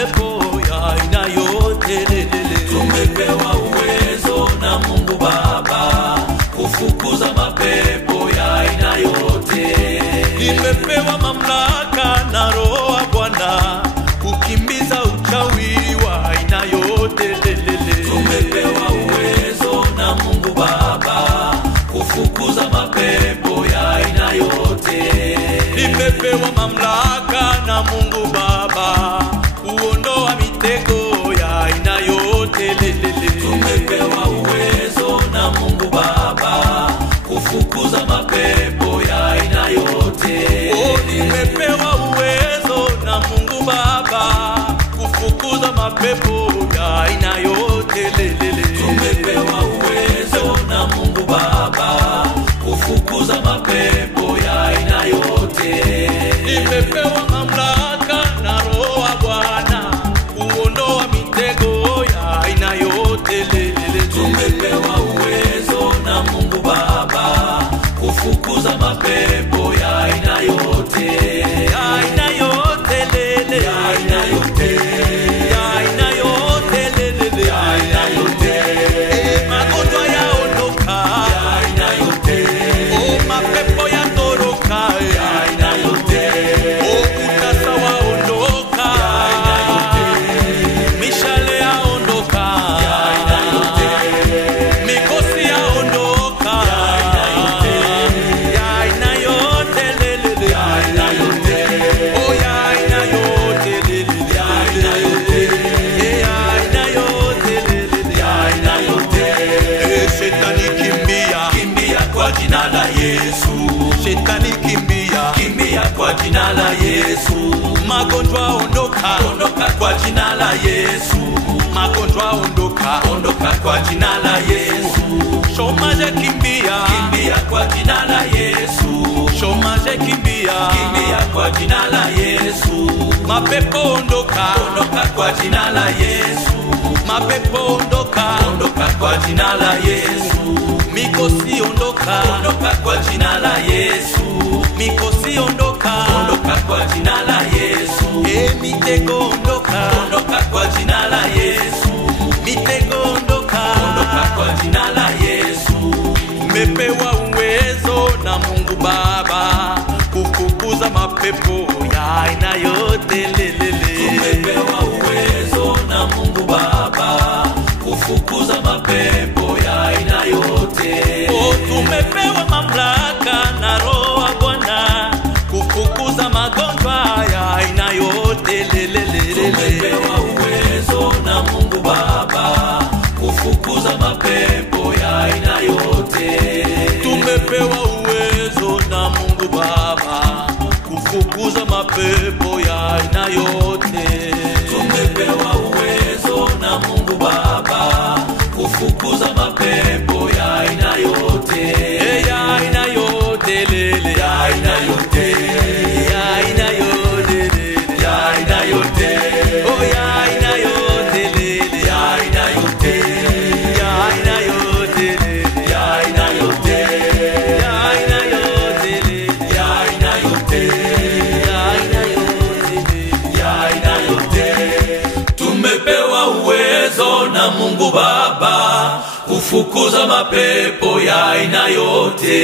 mapepo ya aina yote. Tumepewa uwezo na Mungu Baba kufukuza mapepo ya aina yote. Nimepewa mamlaka na Roho wa Bwana kukimbiza uchawi wa aina yote. Tumepewa uwezo na Mungu Baba kufukuza mapepo ya aina yote. Nimepewa mamlaka na Mungu Baba kuondoa mitego ya aina yote. Tumepewa uwezo na Mungu Baba kufukuza mapepo ya aina yote. Nimepewa uwezo na Mungu Baba kufukuza mapepo ya aina yote. Tumepewa uwezo na Mungu Baba kufukuza mapepo ya aina yote. Nimepewa mamlaka na Roho wa Bwana kuondoa mitego ya aina yote. Tumepewa uwezo na Mungu Baba kufukuza mapepo ya aina yote. Ya aina yote Ya aina yote. ya aina yote Ya aina yote. magonjwa yaondoka, Ya aina yote. mapepo yatoroka, Ya aina yote. utasa waondoka, mishale yaondoka, mikosi yaondoka, ya aina yote Ya aina yote. oh ya aina yote Ya aina yote. ya aina yote Ya aina yote. shetani kimbia, Kimbia kwa jina la Yesu. shetani kimbia, Kimbia kwa jina la Yesu. magonjwa ondoka, Ondoka kwa jina la Yesu. magonjwa ondoka, Ondoka kwa jina la Yesu. chômage kimbia, Kimbia kwa jina la Yesu. chômage kimbia, Kimbia kwa jina la Yesu. mapepo ondoka, Ondoka kwa jina la Yesu. mapepo ondoka, Ondoka kwa jina la Yesu. mikosi ondoka, Ondoka kwa jina la Yesu. mikosi ondoka, Ondoka kwa jina la Yesu. mitego ondoka, Ondoka kwa jina la Yesu. mitego ondoka, Ondoka kwa jina la Yesu. Tumepewa uwezo na Mungu Baba kufukuza mapepo ya aina yote. Tumepewa uwezo na Mungu Baba kufukuza mapepo ya aina yote. Tumepewa mamlaka na Roho wa Bwana kufukuza magonjwa ya aina yote. Tumepewa uwezo na Mungu Baba kufukuza mapepo ya aina yote. Tumepewa uwezo na Mungu Baba kufukuza mapepo ya aina yote. Tumepewa uwezo na Mungu Baba kufukuza mapepo ya aina yote. Ya aina yote Ya aina yote. ya aina yote Ya aina yote. oh ya aina yote Ya aina yote. ya aina yote Ya aina yote. ya aina yote Ya aina yote. ya aina yote Ya aina yote. Tumepewa uwezo na Mungu Baba kufukuza mapepo ya aina yote.